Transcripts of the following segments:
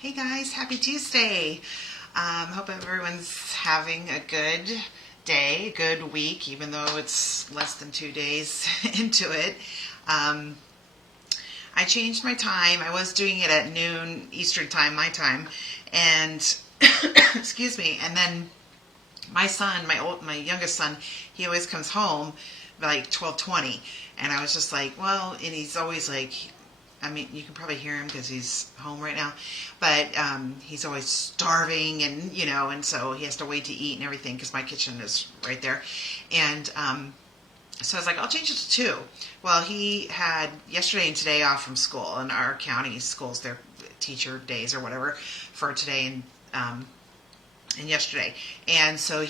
Hey guys, happy Tuesday. Hope everyone's having a good day, a good week, even though it's less than 2 days into it. Um, I changed my time. I was doing it at noon Eastern time, my time, and excuse me. And then my son, my youngest son, he always comes home like 12:20, and I was just like, well, and he's always like, I mean, you can probably hear him because he's home right now, but he's always starving, and and so he has to wait to eat and everything because my kitchen is right there, and so I was like, I'll change it to 2. Well, he had yesterday and today off from school, and our county schools, their teacher days or whatever for today and yesterday, and so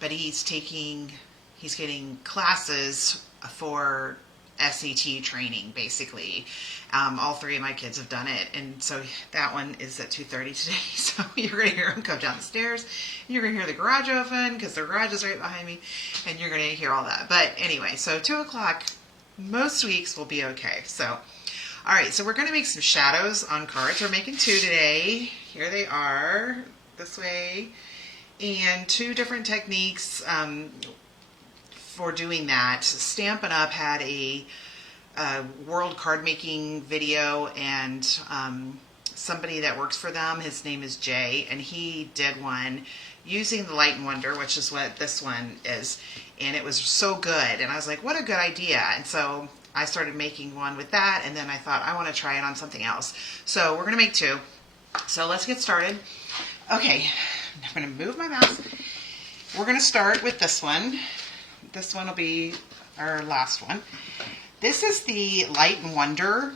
but he's getting classes for SET training, basically. All 3 of my kids have done it, and so that one is at 2:30 today. So you're going to hear him come down the stairs, and you're going to hear the garage open because the garage is right behind me, and you're going to hear all that. But anyway, so 2 o'clock most weeks will be okay. So, all right, so we're going to make some shadows on cards. We're making 2 today. Here they are, this way, and 2 different techniques for doing that. Stampin' Up! Had a world card making video, and somebody that works for them, his name is Jay, and he did one using the Light and Wonder, which is what this one is, and it was so good, and I was like, what a good idea. And so I started making one with that, and then I thought I want to try it on something else. So we're going to make 2. So let's get started. Okay, I'm going to move my mouse. We're going to start with this one. This one will be our last one. This is the Light and Wonder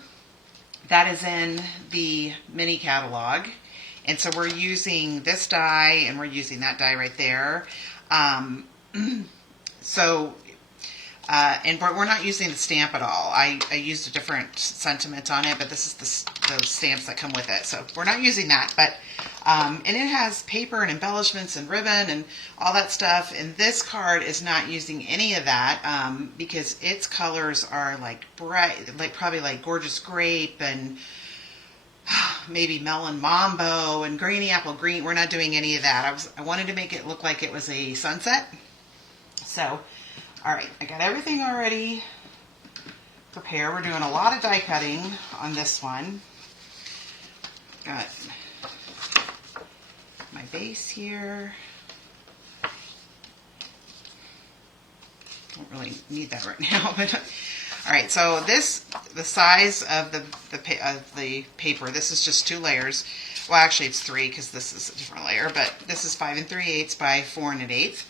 that is in the mini catalog. And so we're using this die, and we're using that die right there. But we're not using the stamp at all. I used a different sentiment on it, but this is those stamps that come with it. So we're not using that. But and it has paper and embellishments and ribbon and all that stuff. And this card is not using any of that because its colors are like bright, like probably like Gorgeous Grape and maybe Melon Mambo and Grainy Apple Green. We're not doing any of that. I wanted to make it look like it was a sunset. So, all right, I got everything already prepared. We're doing a lot of die cutting on this one. Got my base here. Don't really need that right now, but all right. So the size of the paper. This is just 2 layers. Well, actually, it's 3 because this is a different layer. But this is 5 3/8 by 4 1/8.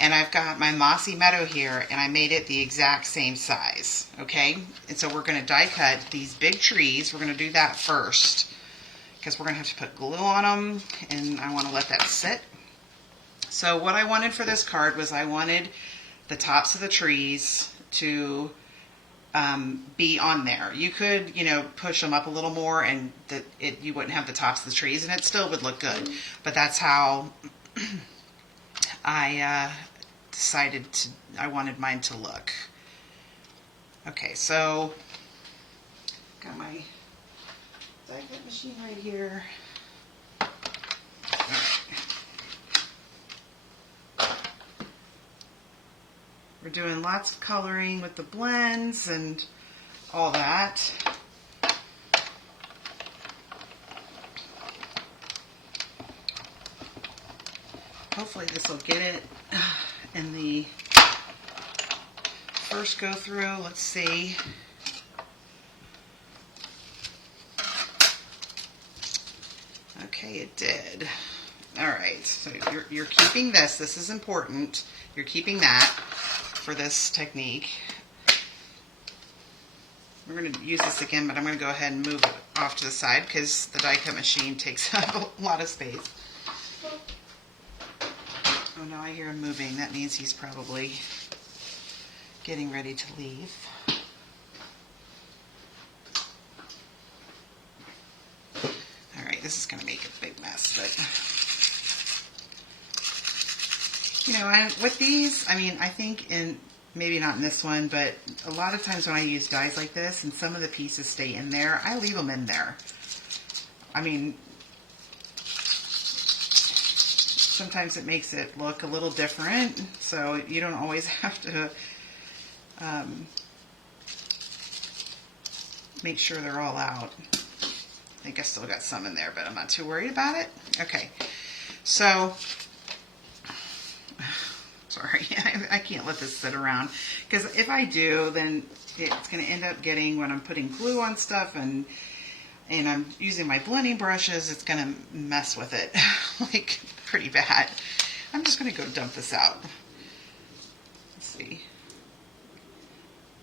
And I've got my Mossy Meadow here, and I made it the exact same size, okay? And so we're going to die cut these big trees. We're going to do that first because we're going to have to put glue on them, and I want to let that sit. So what I wanted for this card was I wanted the tops of the trees to be on there. You could, push them up a little more, and you wouldn't have the tops of the trees, and it still would look good. But that's how I I wanted mine to look. Okay, so got my die cut machine right here. We're doing lots of coloring with the blends and all that. Hopefully this will get it in the first go through. Let's see. Okay, it did. All right, so you're keeping this. This is important. You're keeping that for this technique. We're going to use this again, but I'm going to go ahead and move it off to the side because the die cut machine takes up a lot of space. Oh no, I hear him moving. That means he's probably getting ready to leave. All right, this is going to make a big mess, but with these, I think maybe not in this one, but a lot of times when I use dies like this and some of the pieces stay in there, I leave them in there. sometimes it makes it look a little different, so you don't always have to make sure they're all out. I think I still got some in there, but I'm not too worried about it. Okay, so, sorry, I can't let this sit around, because if I do, then it's going to end up getting, when I'm putting glue on stuff and I'm using my blending brushes, it's going to mess with it, like, pretty bad. I'm just going to go dump this out. Let's see.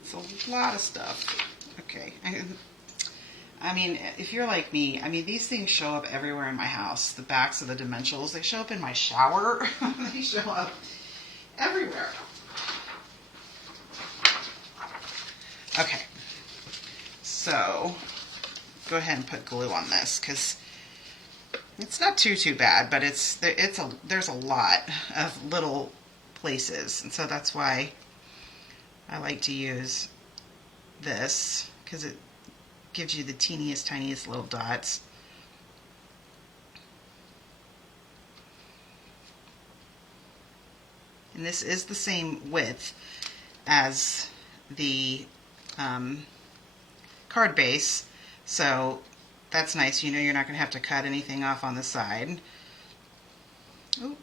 It's a lot of stuff. Okay. I mean, if you're like me, I mean, these things show up everywhere in my house. The backs of the dimensionals, they show up in my shower. They show up everywhere. Okay. So, go ahead and put glue on this, because it's not too bad, but there's a lot of little places, and so that's why I like to use this, because it gives you the tiniest little dots. And this is the same width as the card base, so that's nice. You know, you're not going to have to cut anything off on the side. Ooh.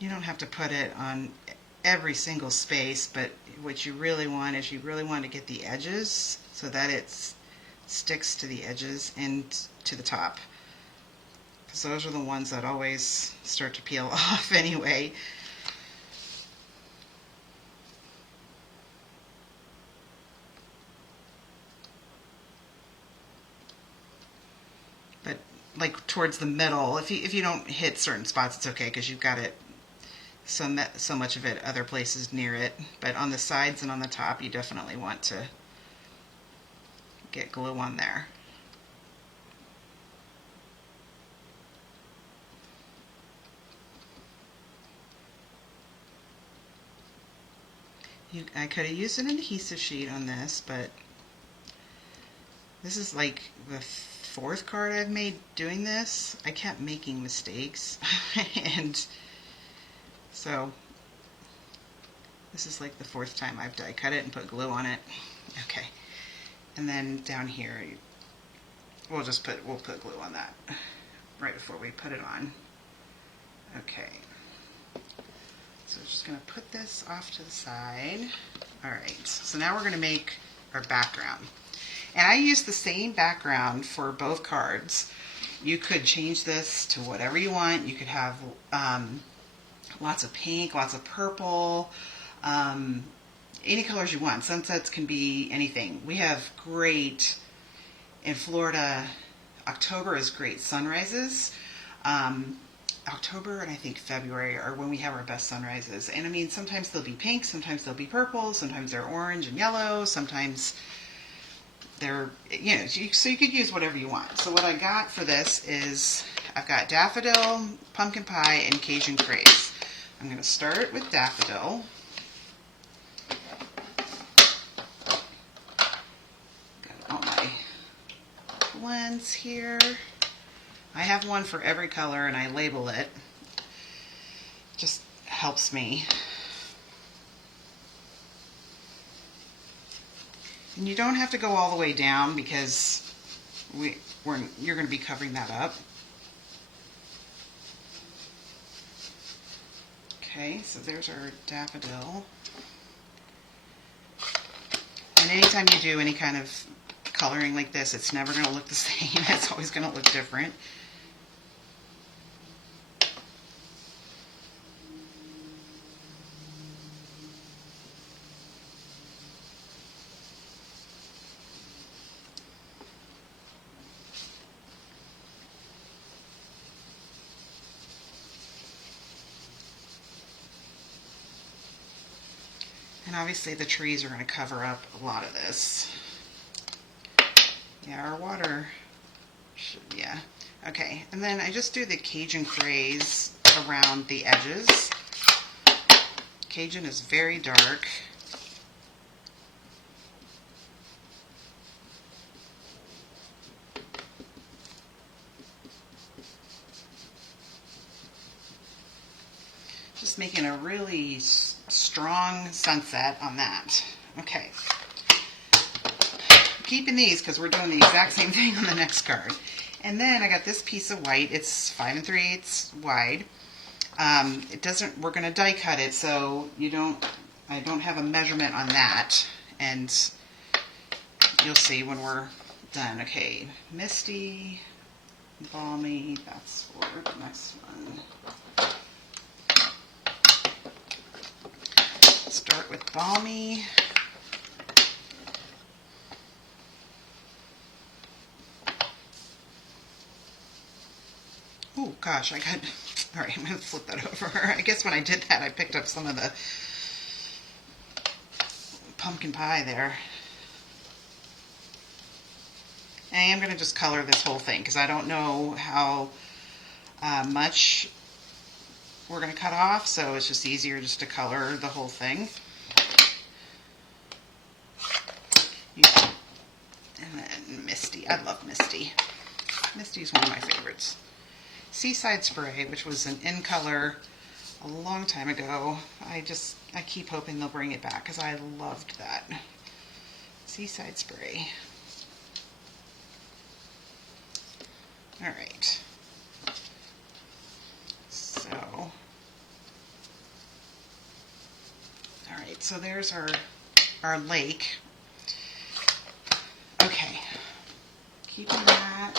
You don't have to put it on every single space, but what you really want is you really want to get the edges so that it sticks to the edges and to the top, because those are the ones that always start to peel off anyway. But like towards the middle, if you don't hit certain spots, it's okay, because you've got it so much of it other places near it. But on the sides and on the top, you definitely want to get glue on there. I could have used an adhesive sheet on this, but this is like the fourth card I've made doing this. I kept making mistakes, and so this is like the fourth time I've die cut it and put glue on it. Okay, and then down here, we'll put glue on that right before we put it on. Okay. So I'm just going to put this off to the side. All right, so now we're going to make our background. And I use the same background for both cards. You could change this to whatever you want. You could have lots of pink, lots of purple, any colors you want. Sunsets can be anything. We have great, in Florida, October is great sunrises. October and I think February are when we have our best sunrises. And I mean, sometimes they'll be pink, sometimes they'll be purple, sometimes they're orange and yellow, sometimes they're, you know, so you could use whatever you want. So what I got for this is, I've got daffodil, pumpkin pie, and Cajun craze. I'm going to start with daffodil. Got all my blends here. I have one for every color and I label it. Just helps me. And you don't have to go all the way down, because you're going to be covering that up. Okay, so there's our daffodil. And anytime you do any kind of coloring like this, it's never going to look the same. It's always going to look different. And obviously the trees are going to cover up a lot of this. Yeah, our water should, yeah. Okay, and then I just do the Cajun craze around the edges. Cajun is very dark. making a really strong sunset on that. Okay. Keeping these because we're doing the exact same thing on the next card. And then I got this piece of white. It's 5 3/8 wide. It doesn't. We're going to die cut it, so I don't have a measurement on that, and you'll see when we're done. Okay, Misty, Balmy. That's for the next one. Start with Balmy. Oh gosh, all right, I'm going to flip that over. I guess when I did that, I picked up some of the pumpkin pie there. And I am going to just color this whole thing because I don't know how much we're going to cut off, so it's just easier just to color the whole thing. And then Misty. I love Misty. Misty's one of my favorites. Seaside Spray, which was an in color a long time ago. I keep hoping they'll bring it back because I loved that. Seaside Spray. All right. So, all right. So there's our lake. Okay. Keeping that.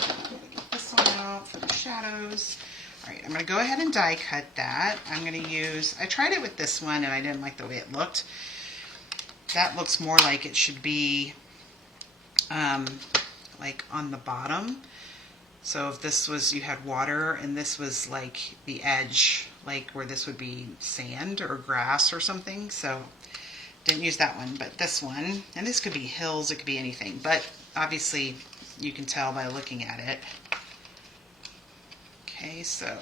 Get this one out for the shadows. All right, I'm going to go ahead and die cut that. I'm going to use, I tried it with this one and I didn't like the way it looked. That looks more like it should be like on the bottom. So if this was, you had water and this was like the edge, like where this would be sand or grass or something. So didn't use that one, but this one, and this could be hills, it could be anything, but obviously you can tell by looking at it. Okay, so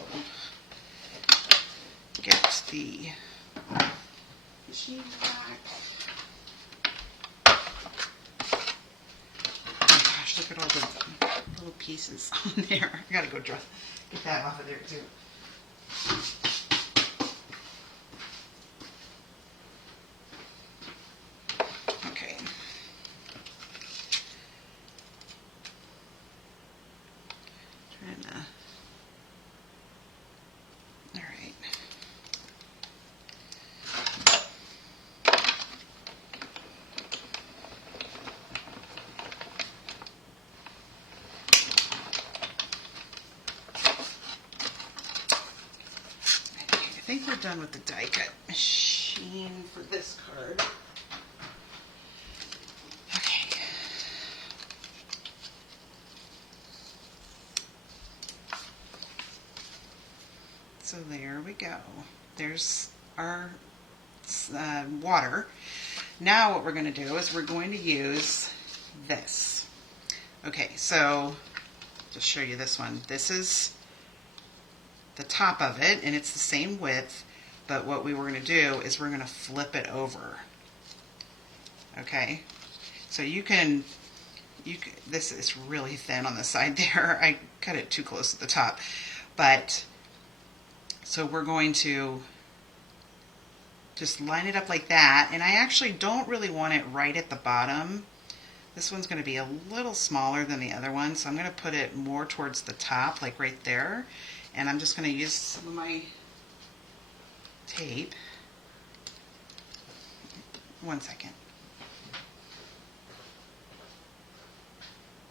get the machine back. Oh gosh, look at all the little pieces on there. I gotta go get that off of there too. Okay. Trying to. All right. I think we're done with the die cut machine for this card. Okay. So there we go. There's our water. Now what we're going to do is we're going to use this. Okay, so just show you this one. This is the top of it, and it's the same width, but what we were going to do is we're going to flip it over. Okay, so you can, this is really thin on the side there. I cut it too close at the top, but so we're going to just line it up like that, and I actually don't really want it right at the bottom. This one's going to be a little smaller than the other one, so I'm going to put it more towards the top, like right there. And I'm just going to use some of my tape. One second.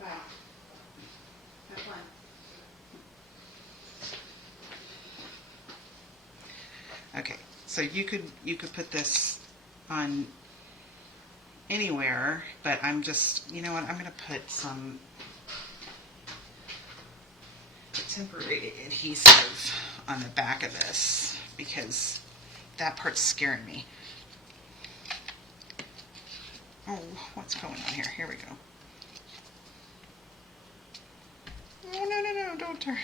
Wow. Have fun. Okay, so you could put this on anywhere, but I'm just, you know what, I'm going to put some temporary adhesive on the back of this because that part's scaring me. Oh, what's going on here? Here we go. Oh, no, don't turn.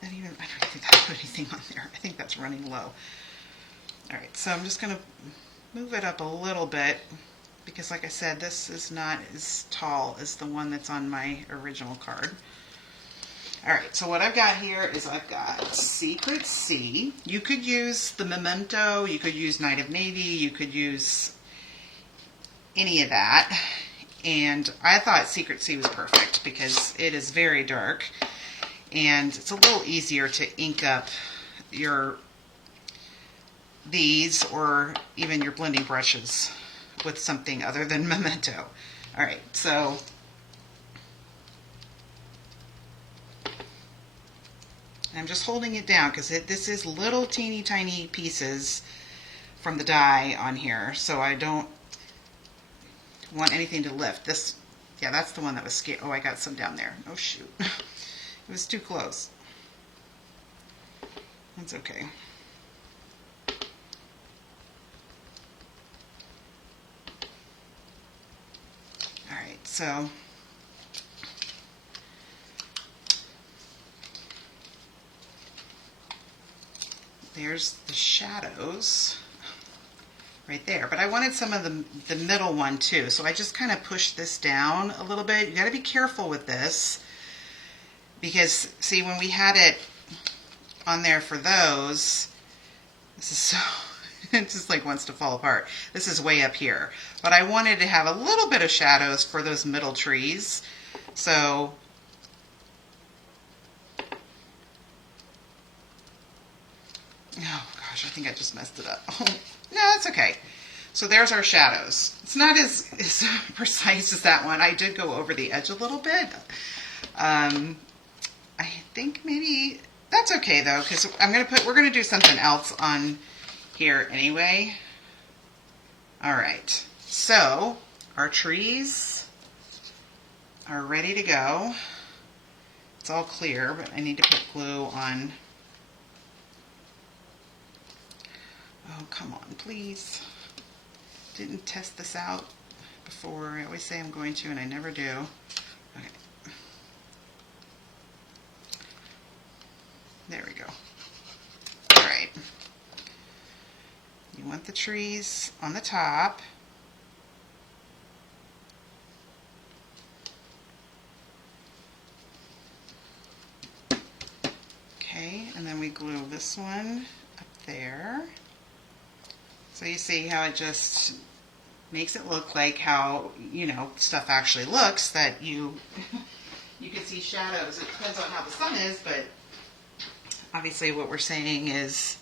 I don't think I put anything on there. I think that's running low. All right, so I'm just going to move it up a little bit because, like I said, this is not as tall as the one that's on my original card. All right, so what I've got here is I've got Secret Sea. You could use the Memento, you could use Night of Navy, you could use any of that. And I thought Secret Sea was perfect because it is very dark and it's a little easier to ink up these or even your blending brushes with something other than Memento. All right, so I'm just holding it down because this is little teeny tiny pieces from the die on here, so I don't want anything to lift. This, yeah, that's the one that was scared. Oh, I got some down there. Oh, shoot. It was too close. That's okay. All right, so there's the shadows right there. But I wanted some of the middle one too, so I just kind of pushed this down a little bit. You got to be careful with this because, see, when we had it on there for those, this is so, it just like wants to fall apart. This is way up here. But I wanted to have a little bit of shadows for those middle trees. So oh gosh, I think I just messed it up. Oh, no, it's okay. So there's our shadows. It's not as precise as that one. I did go over the edge a little bit. I think maybe that's okay though, because we're gonna do something else on here anyway. All right, so our trees are ready to go. It's all clear, but I need to put glue on. Oh, come on, please. Didn't test this out before. I always say I'm going to, and I never do. Okay. There we go. All right. You want the trees on the top. Okay, and then we glue this one up there. So you see how it just makes it look like how, you know, stuff actually looks, that you can see shadows. It depends on how the sun is, but obviously what we're saying is,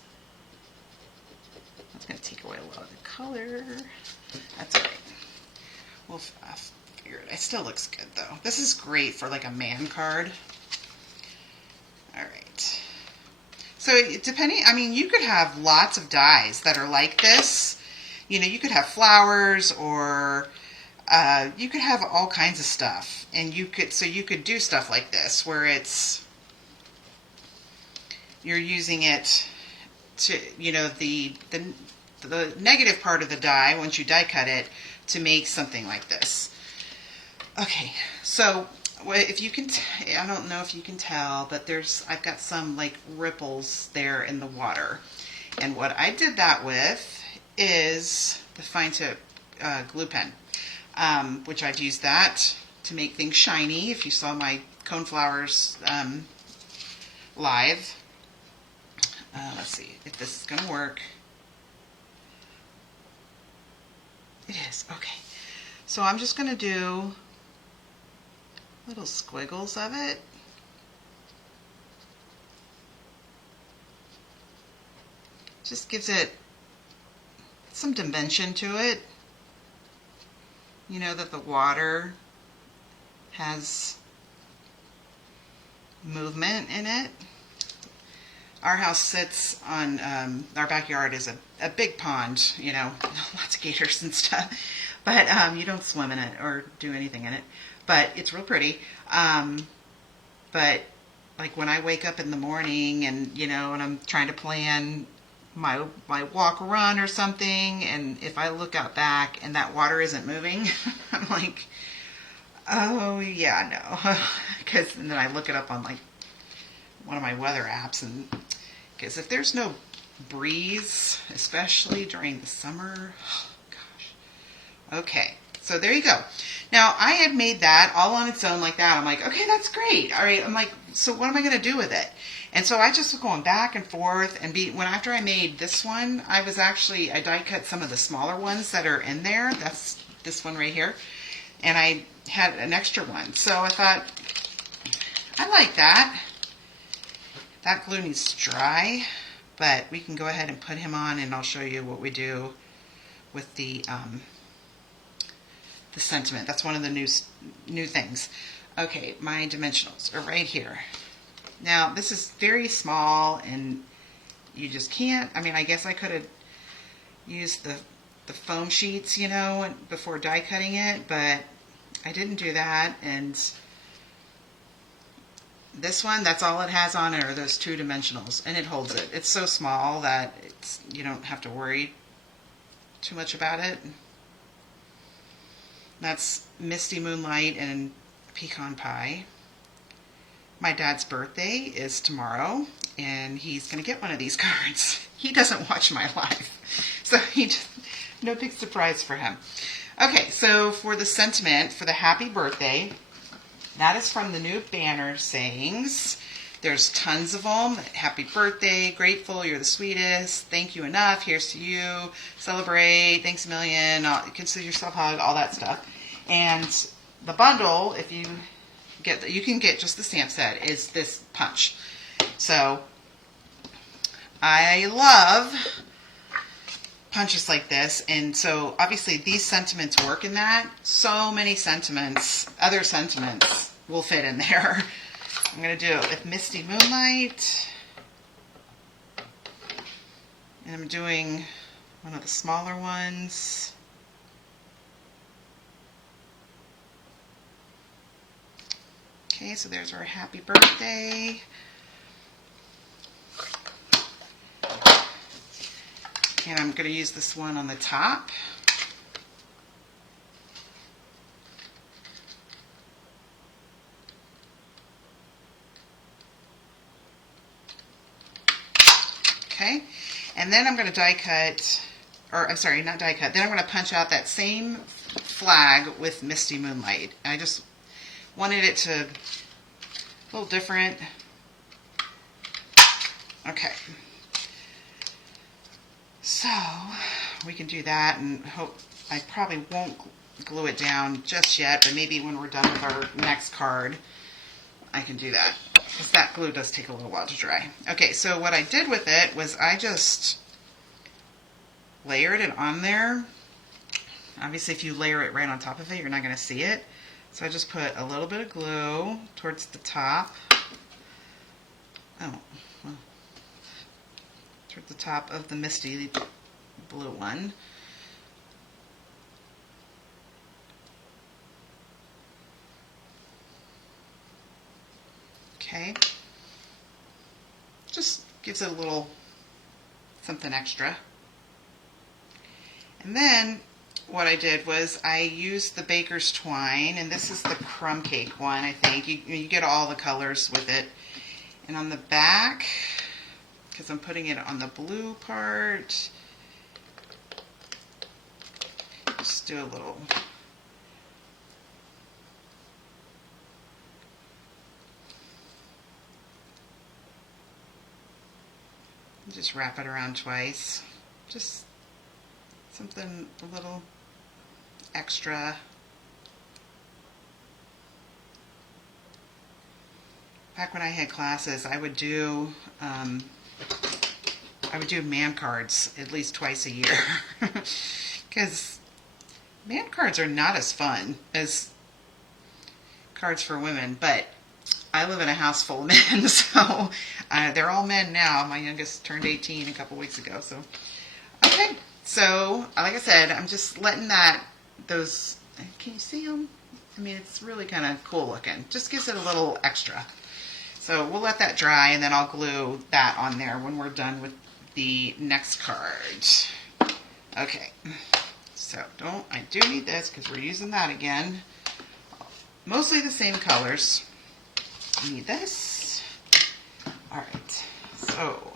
that's going to take away a lot of the color. That's all right. We'll figure it. It still looks good though. This is great for like a man card. All right. So depending, I mean, you could have lots of dies that are like this. You know, you could have flowers, or you could have all kinds of stuff. And you could do stuff like this where you're using it to, you know, the negative part of the die, once you die cut it, to make something like this. Okay, so if you can, I don't know if you can tell, but I've got some like ripples there in the water. And what I did that with is the fine tip glue pen, which I've used that to make things shiny. If you saw my coneflowers live, let's see if this is going to work. It is, okay. So I'm just going to do little squiggles of it. Just gives it some dimension to it. You know that the water has movement in it. Our house sits on, our backyard is a big pond, you know, lots of gators and stuff. But you don't swim in it or do anything in it. But it's real pretty. But like when I wake up in the morning and, you know, and I'm trying to plan my walk or run or something, and if I look out back and that water isn't moving, I'm like, oh yeah, no. And then I look it up on like one of my weather apps, and because if there's no breeze, especially during the summer, oh gosh. Okay, So there you go. Now, I had made that all on its own like that. I'm like, okay, that's great. All right. I'm like, so what am I going to do with it? And so I just was going back and forth. And after I made this one, I die cut some of the smaller ones that are in there. That's this one right here. And I had an extra one. So I thought, I like that. That glue needs to dry. But we can go ahead and put him on, and I'll show you what we do with the sentiment. That's one of the new things. Okay, my dimensionals are right here. Now, this is very small, and you just can't. I mean, I guess I could have used the foam sheets, before die cutting it, but I didn't do that. And this one, that's all it has on it are those 2 dimensionals, and it holds it. It's so small that you don't have to worry too much about it. That's Misty Moonlight and Pecan Pie. My dad's birthday is tomorrow, and he's going to get one of these cards. He doesn't watch my live, so no big surprise for him. Okay, so for the sentiment for the happy birthday, that is from the new banner sayings. There's tons of them. Happy birthday, grateful, you're the sweetest, thank you enough, here's to you, celebrate, thanks a million, consider yourself hug, all that stuff. And the bundle, if you can get just the stamp set, is this punch. So I love punches like this, and so obviously these sentiments work in that. So many sentiments, other sentiments will fit in there. I'm going to do it with Misty Moonlight, and I'm doing one of the smaller ones. Okay, so there's our happy birthday. And I'm going to use this one on the top. Okay, and then I'm going to die cut, or I'm sorry, not die cut, then I'm going to punch out that same flag with Misty Moonlight. I just wanted it to a little different. Okay. So we can do that, and hope I probably won't glue it down just yet, but maybe when we're done with our next card, I can do that, because that glue does take a little while to dry. Okay, so what I did with it was I just layered it on there. Obviously, if you layer it right on top of it, you're not going to see it. So I just put a little bit of glue towards the top. Oh, well, towards the top of the Misty blue one. Okay. Just gives it a little something extra. And then what I did was I used the baker's twine, and this is the crumb cake one, I think. You get all the colors with it. And on the back, because I'm putting it on the blue part, just do a little. Just wrap it around twice. Just something a little extra. Back when I had classes, I would do man cards at least twice a year, because man cards are not as fun as cards for women. But I live in a house full of men, so they're all men now. My youngest turned 18 a couple weeks ago. So okay. So, like I said, I'm just letting those, can you see them? I mean, it's really kind of cool looking. Just gives it a little extra. So we'll let that dry, and then I'll glue that on there when we're done with the next card. Okay. So, I do need this because we're using that again. Mostly the same colors. I need this. All right. So,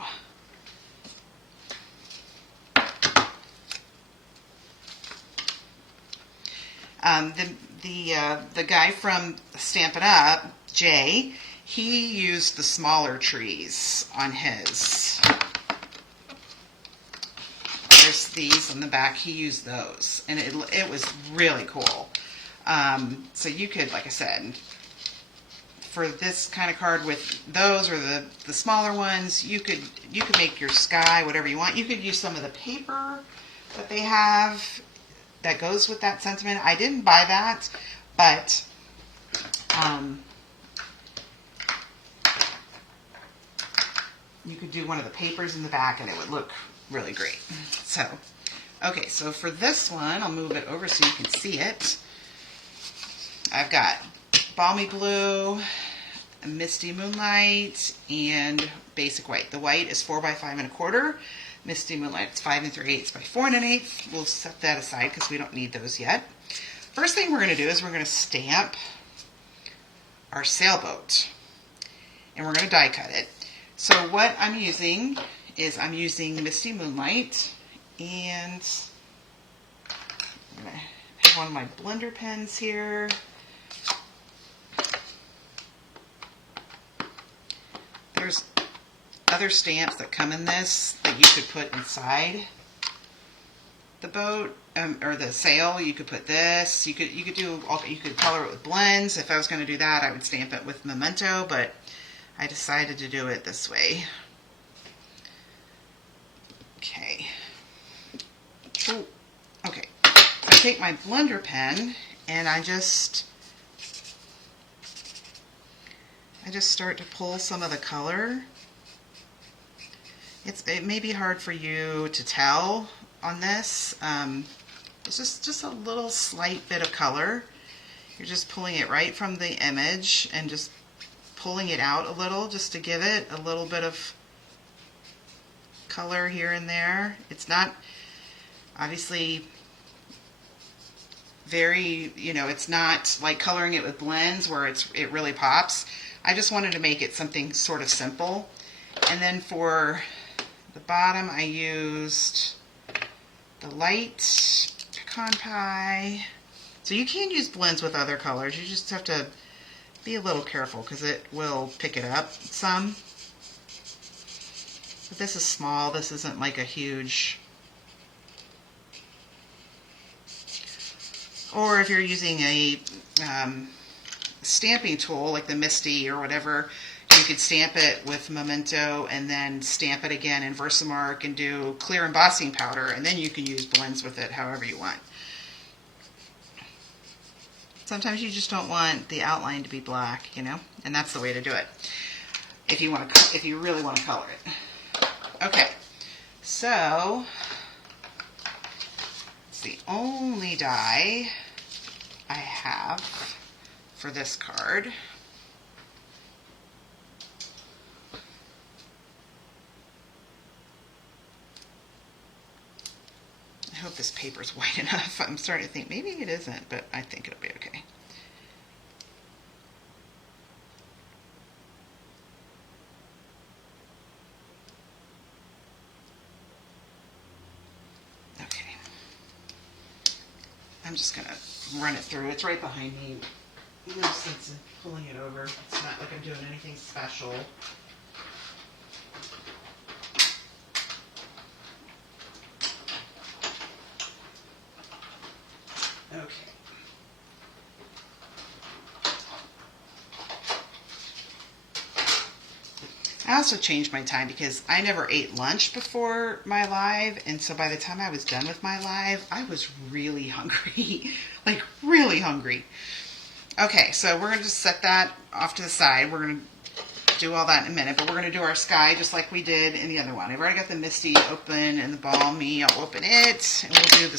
The guy from Stampin' Up, Jay, he used the smaller trees on his. There's these on the back. He used those, and it was really cool. So you could, like I said, for this kind of card with those or the smaller ones, you could make your sky whatever you want. You could use some of the paper that they have that goes with that sentiment. I didn't buy that, but you could do one of the papers in the back and it would look really great. So, okay, so for this one, I'll move it over so you can see it. I've got Balmy Blue, Misty Moonlight, and Basic White. The white is 4 by 5 1/4. Misty Moonlight is 5 3/8 by 4 1/8. We'll set that aside because we don't need those yet. First thing we're going to do is we're going to stamp our sailboat, and we're going to die cut it. So what I'm using is I'm using Misty Moonlight, and I'm going to have one of my blender pens here. There's other stamps that come in this that you could put inside the boat or the sail. You could put this. You could color it with blends. If I was going to do that, I would stamp it with Memento, but I decided to do it this way. Okay. Ooh, okay. I take my blender pen and I just start to pull some of the color. It may be hard for you to tell on this. It's just a little slight bit of color. You're just pulling it right from the image and just pulling it out a little just to give it a little bit of color here and there. It's not obviously very, it's not like coloring it with blends where it really pops. I just wanted to make it something sort of simple. And then for the bottom, I used the light pecan pie. So you can use blends with other colors. You just have to be a little careful because it will pick it up some. But this is small. This isn't like a huge... Or if you're using a stamping tool like the Misty or whatever, you could stamp it with Memento and then stamp it again in Versamark and do clear embossing powder, and then you can use blends with it however you want. Sometimes you just don't want the outline to be black, and that's the way to do it if you really want to color it. Okay, so it's the only die I have for this card. I hope this paper's white enough. I'm starting to think maybe it isn't, but I think it'll be okay. Okay. I'm just going to run it through. It's right behind me. No sense in pulling it over. It's not like I'm doing anything special. Okay. I also changed my time because I never ate lunch before my live, and so by the time I was done with my live, I was really hungry. Like, really hungry. Okay, so we're going to just set that off to the side. We're going to do all that in a minute, but we're going to do our sky just like we did in the other one. I've already got the Misty open and the Balmy. I'll open it, and we'll do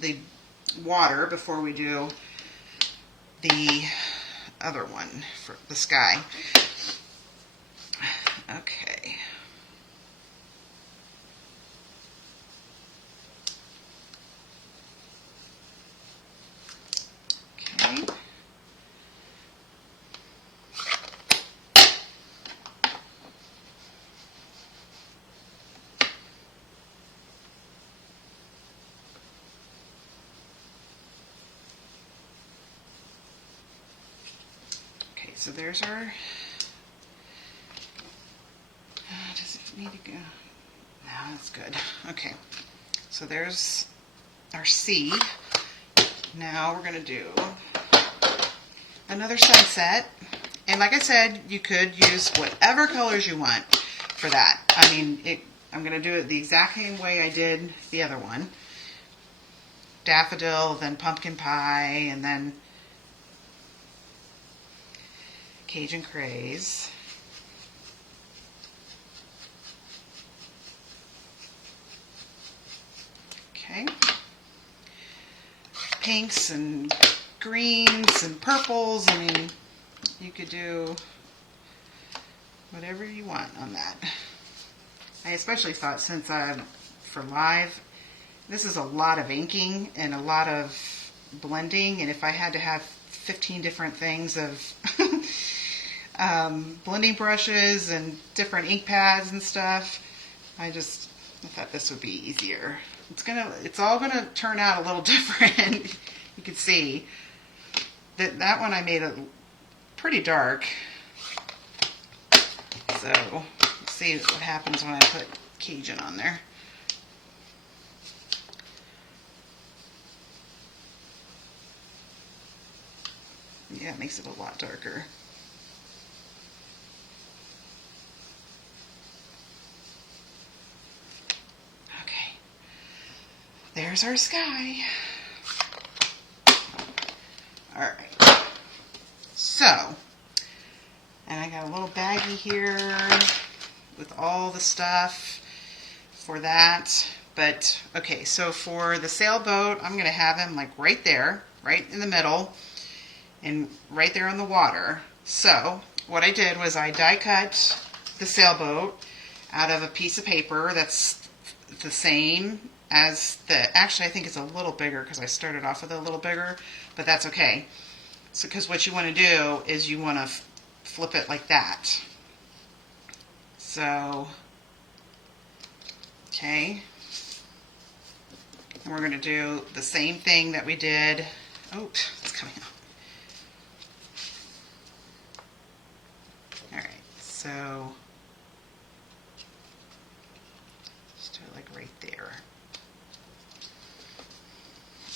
the water before we do the other one for the sky. Okay. Okay. so there's our, does it need to go? No, that's good. Okay, so there's our C. Now we're going to do another sunset. And like I said, you could use whatever colors you want for that. I mean, I'm going to do it the exact same way I did the other one. Daffodil, then pumpkin pie, and then Cajun craze. Okay. Pinks and greens and purples. I mean, you could do whatever you want on that. I especially thought since for live, this is a lot of inking and a lot of blending, and if I had to have 15 different things of blending brushes and different ink pads and stuff, I thought this would be easier. It's all gonna turn out a little different. You can see that one I made it pretty dark. So let's see what happens when I put Cajun on there. Yeah, it makes it a lot darker. Okay, there's our sky. All right, so, and I got a little baggie here with all the stuff for that. But okay, so for the sailboat, I'm gonna have him like right there, right in the middle, and right there on the water. So what I did was I die cut the sailboat out of a piece of paper that's the same as actually I think it's a little bigger because I started off with a little bigger, but that's okay. So because what you want to do is you want to flip it like that. So, okay. And we're going to do the same thing that we did. Oh, it's coming out. All right, so just do it like right there.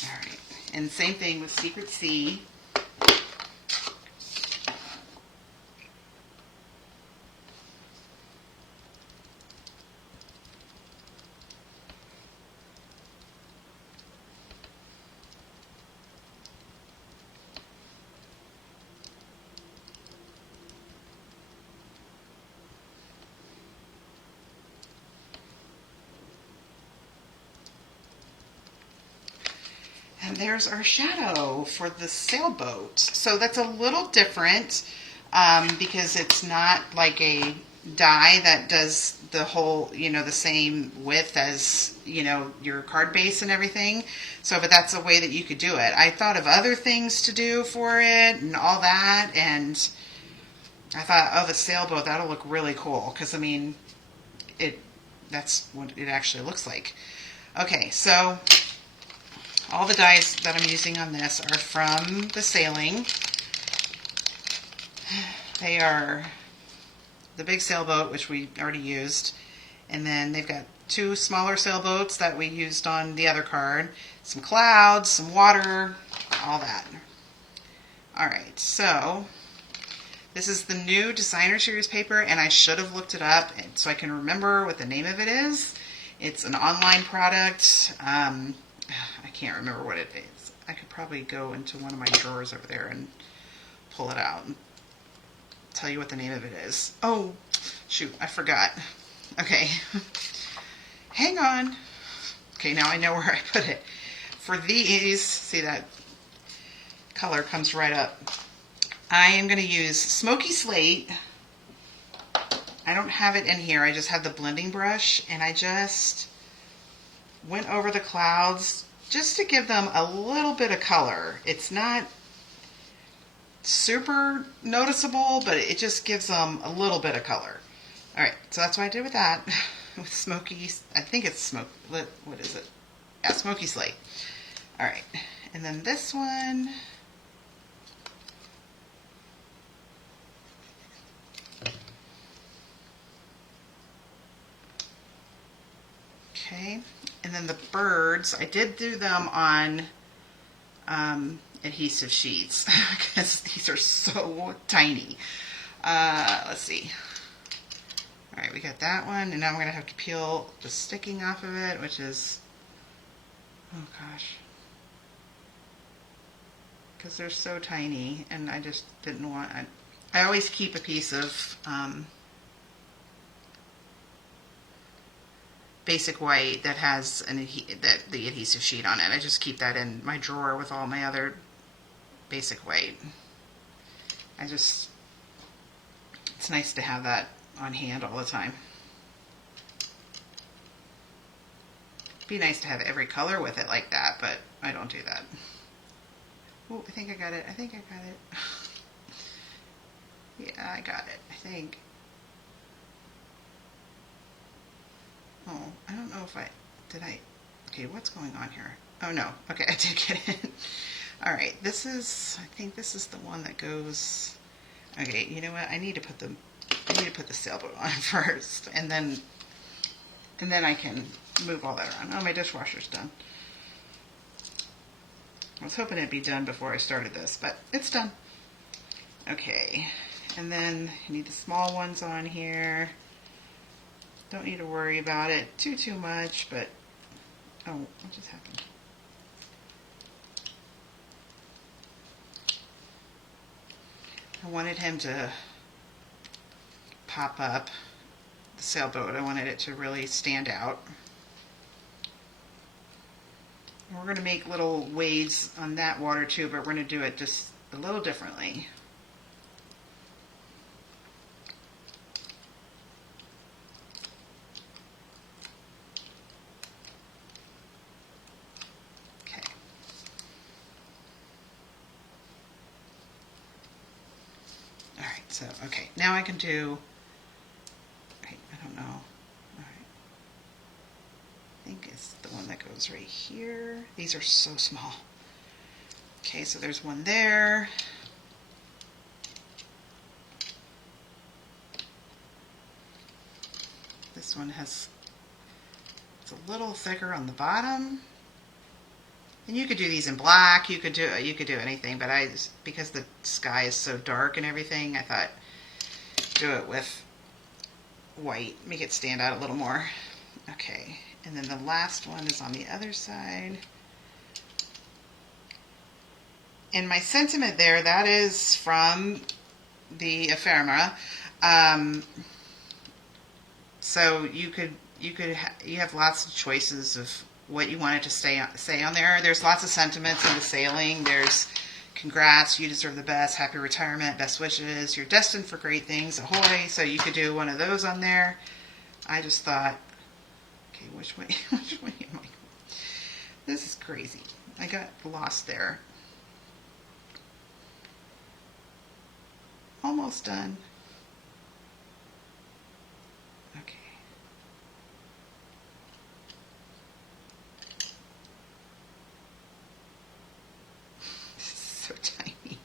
All right, and same thing with Secret C. And there's our shadow for the sailboat. So that's a little different because it's not like a die that does the whole, the same width as, your card base and everything. So, but that's a way that you could do it. I thought of other things to do for it and all that. And I thought, oh, the sailboat, that'll look really cool. Because, I mean, that's what it actually looks like. Okay, so all the dies that I'm using on this are from the sailing. They are the big sailboat, which we already used, and then they've got two smaller sailboats that we used on the other card, some clouds, some water, all that. All right, so this is the new designer series paper, and I should have looked it up so I can remember what the name of it is. It's an online product. I can't remember what it is. I could probably go into one of my drawers over there and pull it out and tell you what the name of it is. Oh, shoot, I forgot. Okay. Hang on. Okay, now I know where I put it. For these, see that color comes right up. I am going to use Smoky Slate. I don't have it in here. I just have the blending brush, and I just went over the clouds just to give them a little bit of color. It's not super noticeable, but it just gives them a little bit of color. All right, so that's what I did with that. With Smoky, I think it's what is it? Yeah, Smoky Slate. All right, and then this one, birds, I did do them on adhesive sheets because these are so tiny. Let's see. All right, we got that one, and now I'm going to have to peel the sticking off of it, which is, oh gosh, because they're so tiny, and I just didn't want, I always keep a piece of basic white that has the adhesive sheet on it. I just keep that in my drawer with all my other basic white. It's nice to have that on hand all the time. It'd be nice to have every color with it like that, but I don't do that. Oh, I think I got it. Yeah, I got it, I think. Oh, I don't know if okay, what's going on here? Oh no, okay, I did get it. All right, I think this is the one that goes, okay, you know what, I need to put the sailboat on first, and then I can move all that around. Oh, my dishwasher's done. I was hoping it'd be done before I started this, but it's done. Okay, and then I need the small ones on here. Don't need to worry about it too much, but, oh, what just happened? I wanted him to pop up, the sailboat. I wanted it to really stand out. And we're going to make little waves on that water too, but we're going to do it just a little differently. Okay. All right, so, okay, now I can do, I don't know. I think it's the one that goes right here. These are so small. Okay, so there's one there. This one it's a little thicker on the bottom. And you could do these in black. You could do anything, but because the sky is so dark and everything, I thought do it with white, make it stand out a little more. Okay. And then the last one is on the other side. And my sentiment there, that is from the ephemera. So you have lots of choices of what you want it to say on there. There's lots of sentiments in the sailing. There's congrats, you deserve the best, happy retirement, best wishes, you're destined for great things, ahoy. So you could do one of those on there. I just thought, which way am I going? This is crazy. I got lost there. Almost done. Okay. This is so tiny.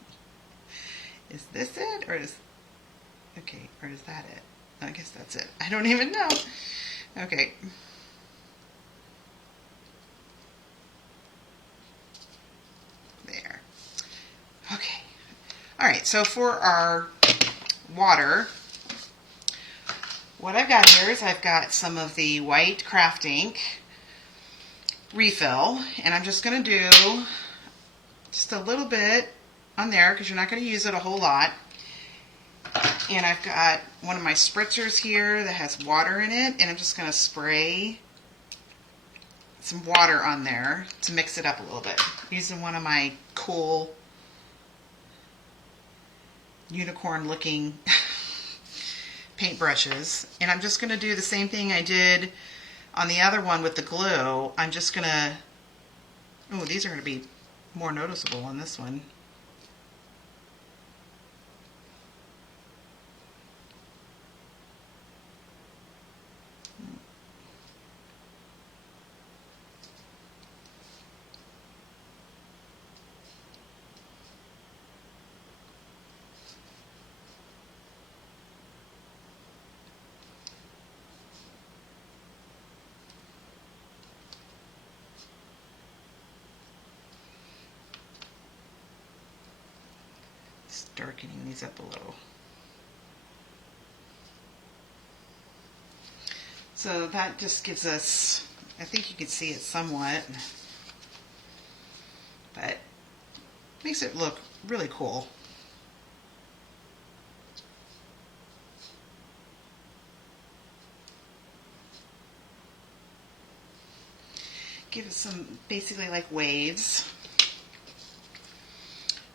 Is this it? Or is that it? I guess that's it. I don't even know. Okay. Okay. All right, so for our water, what I've got here is I've got some of the white craft ink refill, and I'm just going to do just a little bit on there because you're not going to use it a whole lot. And I've got one of my spritzers here that has water in it, and I'm just going to spray some water on there to mix it up a little bit. Using one of my cool unicorn looking paintbrushes, and I'm just going to do the same thing I did on the other one with the glue. I'm just going to, oh, these are going to be more noticeable on this one. Just darkening these up a little. So that just gives us, I think you can see it somewhat, but makes it look really cool. Give it some, basically like waves.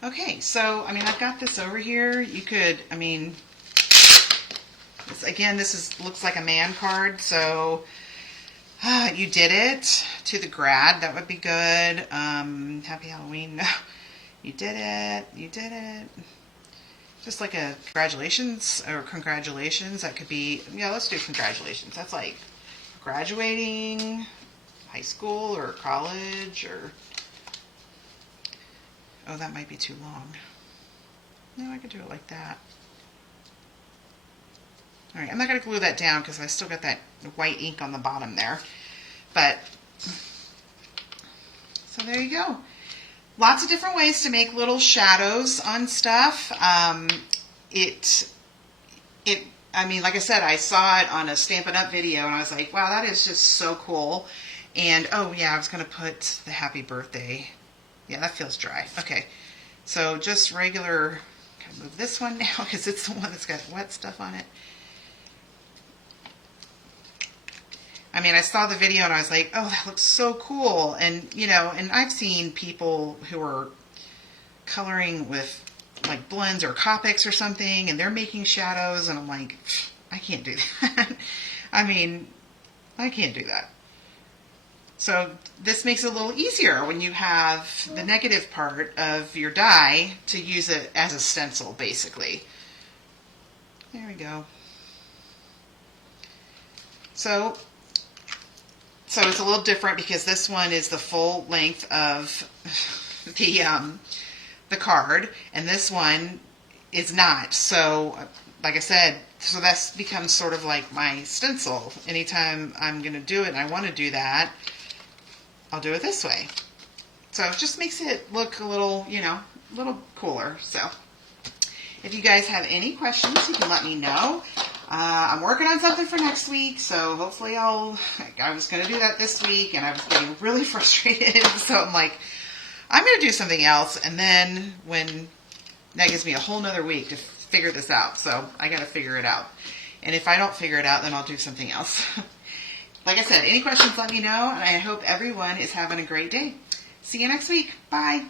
Okay, so, I mean, I've got this over here. You could, I mean, again, looks like a man card, so you did it to the grad. That would be good. Happy Halloween. No, you did it. You did it. Just like a congratulations or congratulations. That could be, yeah, let's do congratulations. That's like graduating high school or college or, oh, that might be too long. No, I could do it like that. All right, I'm not going to glue that down because I still got that white ink on the bottom there. But, so there you go. Lots of different ways to make little shadows on stuff. I mean, like I said, I saw it on a Stampin' Up! Video, and I was like, wow, that is just so cool. And, oh, yeah, I was going to put the happy birthday. Yeah, that feels dry. Okay, so just regular, kind of move this one now because it's the one that's got wet stuff on it. I mean, I saw the video and I was like, oh, that looks so cool. And, you know, and I've seen people who are coloring with like blends or Copics or something, and they're making shadows, and I'm like, I can't do that. I mean, I can't do that. So this makes it a little easier when you have the negative part of your die to use it as a stencil, basically. There we go. So it's a little different because this one is the full length of the card, and this one is not. So, like I said, so that becomes sort of like my stencil. Anytime I'm going to do it and I want to do that, I'll do it this way. So it just makes it look a little, you know, a little cooler. So if you guys have any questions, you can let me know. I'm working on something for next week, so hopefully I was going to do that this week, and I was getting really frustrated, so I'm like, I'm going to do something else, and then that gives me a whole nother week to figure this out, so I got to figure it out. And if I don't figure it out, then I'll do something else. Like I said, any questions, let me know, and I hope everyone is having a great day. See you next week. Bye.